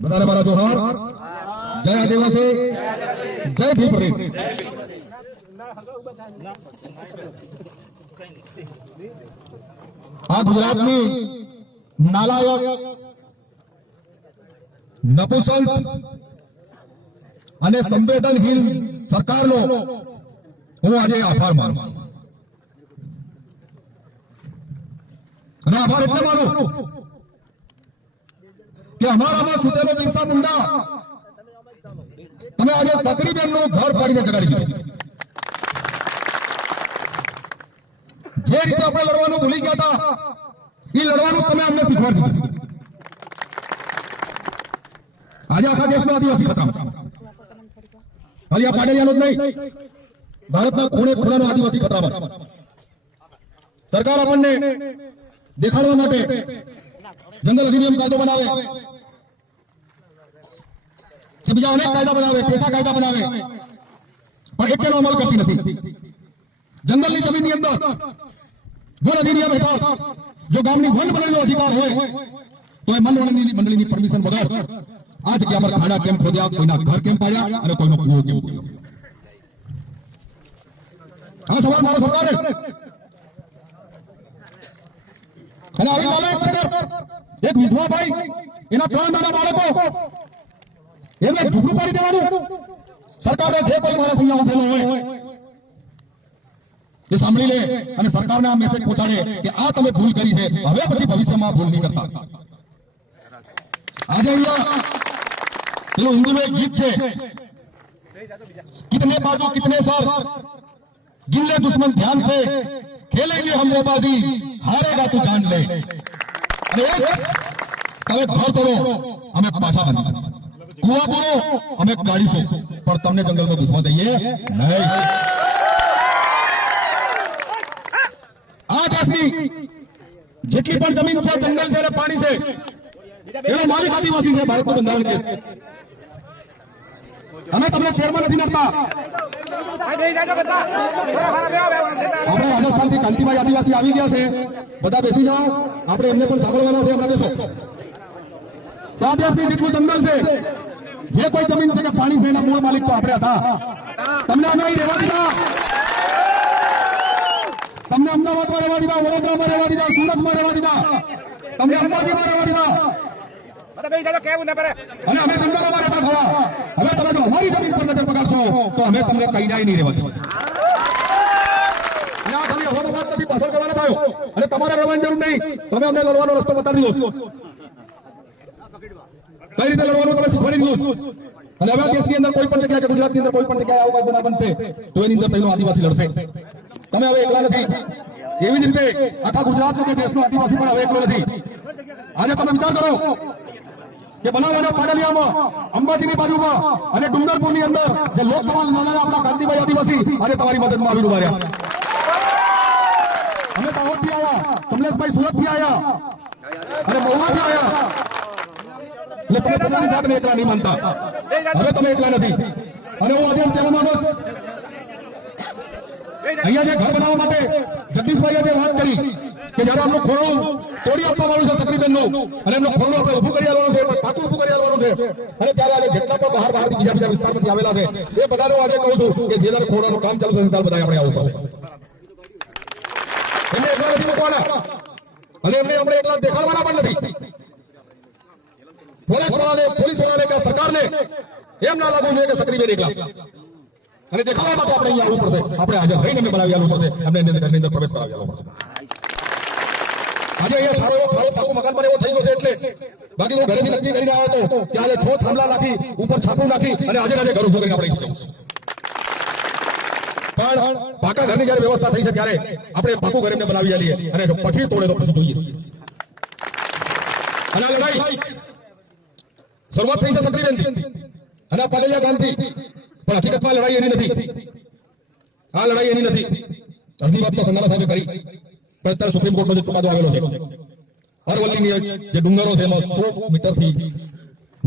બધાને મારા જોહાર. જય આદિવાસી, જય ભીમ પ્રદેશ. આ ગુજરાતની નાલાયક, નપુસંત અને સંવેદનહીન સરકારનો હું આજે આભાર માનું છું. અને આભાર એટલે માનું કે અમારામાં સુતેલો બિરસા મુંડા તમે આજે સક્રીબેનનું ઘર પાડીને જગાડી દીધું. જે રીતે આપણે લડવાનું ભૂલી ગયા હતા એ લડવાનું તમે અમને શીખવાડી દીધું. આજે આખા દેશમાં આદિવાસી ખતમ. ખાલી આ પાડેલિયાનો જ નહીં, ભારતના ખૂણે ખૂણાનો આદિવાસી ખતરામાં છે. સરકાર આપણને દેખાડવા માટે જંગલ અધિનિયમ કાયદો બનાવે છે, બીજા અનેક કાયદા બનાવે, પેશા કાયદા બનાવે, પણ એકેનો અમલ કરતી નથી. જંગલની જમીનની અંદર વન અધિનિયમ હેઠળ જો ગામની વન મંડળીનો અધિકાર હોય તો એ વન મંડળીની પરમિશન વગર આ જગ્યા પર ખાડા કેમ ખોદ્યા, કોઈના ઘર કેમ પાડ્યા અને કોઈનો કૂવો કેમ ખોદ્યો. આ સવાલ મારો સરકારે અને આવી નાલાયક સરકાર એક વિધવા ભાઈ એના 3 નાના બાળકો એમને ઝૂંપડું પાડી દેવાનું. સરકારે જે કોઈ માણસ અહીંયા ઉભેલો હોય એ સાંભળી લે અને સરકારને આ મેસેજ પહોંચાડે કે આ તમે ભૂલ કરી છે, હવે પછી ભવિષ્યમાં ભૂલ નહીં કરતા. આજે અહીંયા પેલું હિન્દીમાં એક ગીત છે, કિતને बाजू कितने सर गिन ले दुश्मन ध्यान से खेलेंगे हम वो बाजी हारेगा तू जान ले. અને તમે ઘર તોડો અમે પાછા બાંધીશું, કુવા પૂરો અમે કાઢીશું, પણ તમને જંગલમાં ઘૂસવા દઈએ નહીં. આ દેશની જેટલી પણ જમીન છે, જંગલ છે અને પાણી છે એનો માલિક આદિવાસી છે. ભારતનું બંધારણ કે અમે તમને શહેરમાં નથી નાખતા. આપણે રાજસ્થાનથી કાંતિભાઈ આદિવાસી આવી ગયા છે, બધા બેસી જાઓ, આપણે એમને પણ સાંભળવાના છે. હમણાં બેસો. આ દેશની જેટલું જંગલ છે, જે કોઈ જમીન છે કે પાણી છે એના મૂળ માલિક તો આપણે હતા. તમને અમે અહીં રહેવા દીધા, તમને અમદાવાદમાં રહેવા દીધા, વડોદરામાં રહેવા દીધા, સુરતમાં રહેવા દીધા, તમને અંબાજીમાં રહેવા દીધા અને અમે જંગલોમાં રહેતા ખરા. હવે તમે જો અમારી જમીન પર નજર પગાડશો તો અમે તમને કઈ નહીં રહેવા દઈએ. ખાલી હવાનો વાત નથી, પાછળ જવાનો થયો અને તમારે રહેવાની જરૂર નહીં. તમે અમને લડવાનો રસ્તો બતાવી દીધો, કઈ રીતે લડવાનું તમે શીખવાડી દીધું. અને હવે દેશની અંદર કોઈ પણ જગ્યાએ કે ગુજરાતની અંદર કોઈ પણ જગ્યાએ આવું કોઈ બનાવ બનશે તો એની અંદર પહેલો આદિવાસી લડશે. તમે હવે એકલા નથી. એવી જ રીતે આખા ગુજરાતનો કે દેશનો આદિવાસી પણ હવે એકલો નથી. આજે તમે વિચાર કરો કે બનાવવાના પાડલિયામાં, અંબાજીની બાજુમાં અને ડુંગરપુરની અંદર જે લોકસભા લડાયા આપણા કાંતિભાઈ આદિવાસી આજે તમારી મદદમાં આવી ઉભા રહ્યા. અમે દાહોદથી આવ્યા, કમલેશભાઈ સુરતથી આવ્યા અને મહુવાથી આવ્યા. એટલે તમે તમારી જાતને એકલા નહીં માનતા. હવે તમે એકલા નથી. અને હું આજે એમ કહેવા માંગુ, અહીંયા જે ઘર બનાવવા માટે જગદીશભાઈએ જે વાત કરી કે જયારે આમનું ખોરડું તોડી આપવાનું છે સક્રીબેનનું અને એમનું ખોરડું આપણે ઉભું કરી આવવાનું છે, પાકું ઉભું કરી આવવાનું છે, અને ત્યારે આજે જેટલા પણ બહારથી બીજા વિસ્તારમાંથી આવેલા છે એ બધાને આજે કહું છું કે જે જ્યારે ખોરડાનું કામ ચાલુ છે ત્યારે બધા આપણે આવવું પડશે. એમને એકલા નથી મૂકવાના અને એમને આપણે એકલા દેખાડવાના પણ નથી. પોલીસ વાળાને કે સરકારને એમ ના લાગવું જોઈએ કે સક્રીબેન એકલા અને દેખાડવા માટે આપણે અહીંયા આવવું પડશે. આપણે હાજર રહીને એમને બનાવી આવવું પડશે, એમને ઘરની અંદર પ્રવેશ કરાવી આવવો પડશે. આજે અહીંયા સારો એવો પાકું મકાન પણ એવો થઈ ગયો છે એટલે બાકી હું ઘરેથી નક્કી કરીને આવ્યો હતો કે આજે 6 થાંભલા નાખી ઉપર છાપું નાખી અને આજે ઘર ઉભું કરીને આપણે જવું. પણ પાકા ઘરની જયારે વ્યવસ્થા થઈ છે ત્યારે આપણે પાકું ઘર એમને બનાવી આવીએ અને પછી તોડે તો પછી જોઈએ. અને આ લડાઈ શરૂઆત થઈ છે સક્રીબેનથી અને આ પાડલિયા ગામથી, પણ હકીકતમાં લડાઈ એની નથી. આ લડાઈ એની નથી. અડધી વાત તો સંધારા સાહેબે કરી, પણ અત્યારે સુપ્રીમ કોર્ટનો જે ચુકાદો આવેલો છે, અરવલ્લીની જે ડુંગરો છે એમાં 100 મીટરથી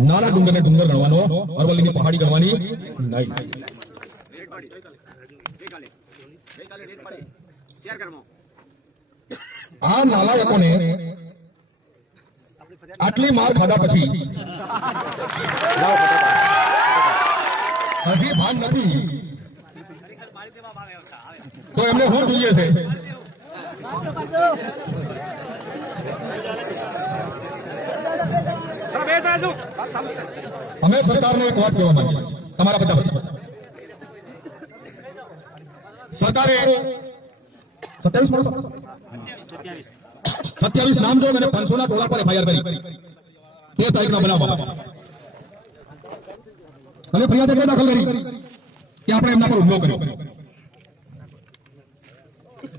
નાના ડુંગરને ડુંગર ગણવાનો, અરવલ્લીની પહાડી ગણવાની નહીં. આ નાલાયકોને આટલી માર ખાધા પછી હજી ભાન નથી તો એમને શું જોઈએ છે? અમે સરકારને એક વાત કહેવા માંગીએ છીએ, તમારા બધા સરકારે 27 નામ જોઈને 500 ના ટોળા પર એફઆઈઆર કરી 2 તારીખના બનાવ અને ફરિયાદ એટલે દાખલ કરી કે આપણે એમના પર હુમલો કર્યો.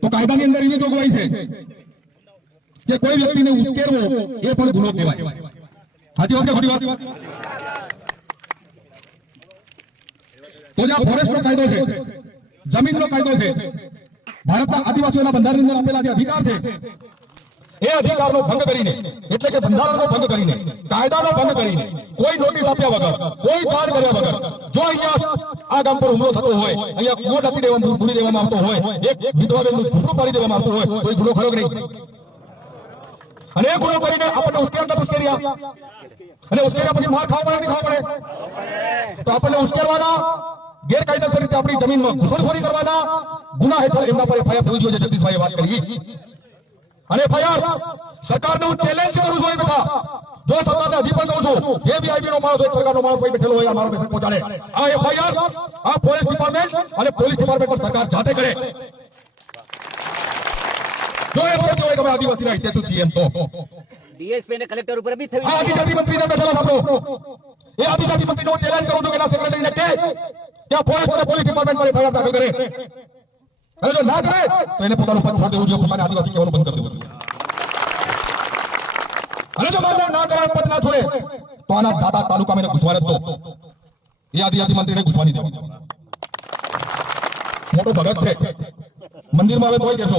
તો કાયદાની અંદર એવી જોગવાઈ છે કે કોઈ વ્યક્તિને ઉશ્કેરવો એ પણ ગુનો કહેવાય. સાચી વાત કે ખોટી વાત? તો જે ફોરેસ્ટનો કાયદો છે, જમીનનો કાયદો છે, ભારતના આદિવાસીઓના બંધારણની અંદર આપેલા જે અધિકાર છે એ અધિકારનો ભંગ કરીને, એટલે કે બંધારણનો ભંગ કરીને, કાયદાનો ભંગ કરીને, કોઈ નોટિસ આપ્યા વગર, કોઈ જાણ કર્યા વગર જો અહીંયા આ ગામ પર હુમલો થતો હોય, અહીંયા કુવો ટાંકી દેવામાં પૂરી દેવામાં આવતો હોય, એક વિધવા બેનનું ઝૂંપડું પાડી દેવામાં આવતું હોય, તો એ ગુનો ખરો કે નહીં? અને એ ગુનો કરીને આપણને ઉશ્કેર્યા અને ઉશ્કેર્યા પછી માર ખાવા પડે, નહીં ખાવા પડે? તો આપણને ઉશ્કેરવાના, ગેરકાયદેસર રીતે આપણી જમીનમાં ઘૂસણખોરી કરવાના ગુના હેઠળ એમના પર એફઆઈઆર થવી જોઈએ. જગદીશભાઈએ વાત કરી અને એફઆઈઆર સરકારને હું ચેલેન્જ કરું છું. બેટા, જો સરકારને હજી પણ કહું છું, જે વીઆઈપી નો માણસ હોય, સરકારનો માણસ હોય બેઠેલો હોય, આ મારો મેસેજ પહોંચાડે. આ એફઆઈઆર આ ફોરેસ્ટ ડિપાર્ટમેન્ટ અને પોલીસ ડિપાર્ટમેન્ટ પર સરકાર જાતે કરે. જો એમ કહેતી હોય કે અમે આદિવાસીના હિતેશુ છીએ એમ તો ડીએસપી અને કલેક્ટર ઉપર બી થયું. આદિજાતિ મંત્રીને બેઠેલા સાંભળો, એ આદિજાતિ મંત્રીને હું ચેલેન્જ કરું છું કે એના સેક્રેટરીને કે ત્યાં ફોરેસ્ટ અને પોલીસ ડિપાર્ટમેન્ટ પર એફઆઈઆર દાખલ કરે. અને જો ના કરે તો એને પોતાનું પદ છોડી દેવું જોઈએ, પોતાને આદિવાસી કહેવાનું બંધ કરી દેવું જોઈએ. અને જો મામલો ના કરે, પદ ના છોડે તો આના દાદા તાલુકામાં એને ઘૂસવા તો એ આદિજાતિ મંત્રીને ઘૂસવાની દેવું. મોટો ભગત છે, મંદિરમાં આવે તોય કહેશો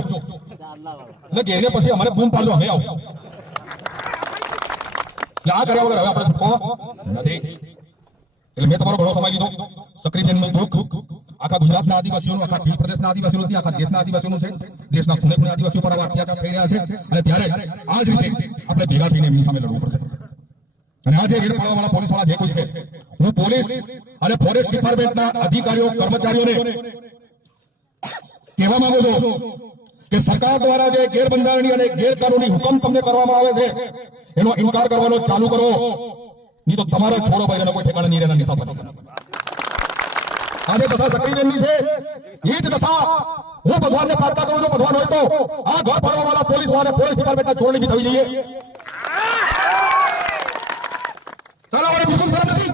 એટલે ઘેરને પછી અમારે બૂમ પાડજો, અમે આવો. આ કર્યા વગર હવે આપણે છૂટકો નથી. એટલે મેં તમારો ઘણો સમય લીધો. સક્રિયનું દુઃખ આખા ગુજરાતના આદિવાસીઓનું, આખા ભીલ પ્રદેશના આદિવાસીઓનું નથી, આખા દેશના આદિવાસીઓનું છે. દેશના ખૂણે ખૂણે આદિવાસીઓ પર આવા અત્યાચાર થઈ રહ્યા છે અને ત્યારે આ જ રીતે આપણે ભેગા થઈને એમની સામે લડવું પડશે. અને આજે રેડ પાડવાવાળા પોલીસવાળા જે કોઈ છે, હું પોલીસ અને ફોરેસ્ટ ડિપાર્ટમેન્ટના અધિકારીઓ, કર્મચારીઓને કહેવા માંગુ છું કે સરકાર દ્વારા જે ગેરબંધારણીય અને ગેરકાનૂની હુકમ તમને કરવામાં આવે છે એનો ઇનકાર કરવાનો ચાલુ કરો, નહીં તો તમારો છોડો ભાઈ કોઈ ઠેકાણે નહીં રહેના નિશા સાથે. આજે દશા સક્રિયની છે, એ જ દશા હું ભગવાનને પ્રાર્થના કરું છું, ભગવાન હોય તો આ ઘર ફરવાવાળા પોલીસ વાળા પોલીસ ડિપાર્ટમેન્ટના છોડની બી થવી જોઈએ. ચાલો હવે બિલકુલ સરળ નથી.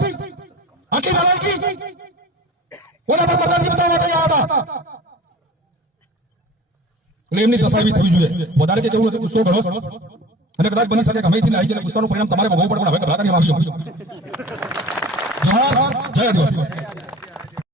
આટલી નાલાયકી કોના પર મતદાનથી બતાવવા માટે આવ્યા હતા? એટલે એમની દશા એવી થવી જોઈએ. વધારે કે જેવું ગુસ્સો ઘણો અને કદાચ બની શકે ગમે તેની આવી જાય, ગુસ્સાનું પરિણામ તમારે ભોગવવું પડે, પણ હવે ગભરાતા નહીં આવી. જય આદિવાસી.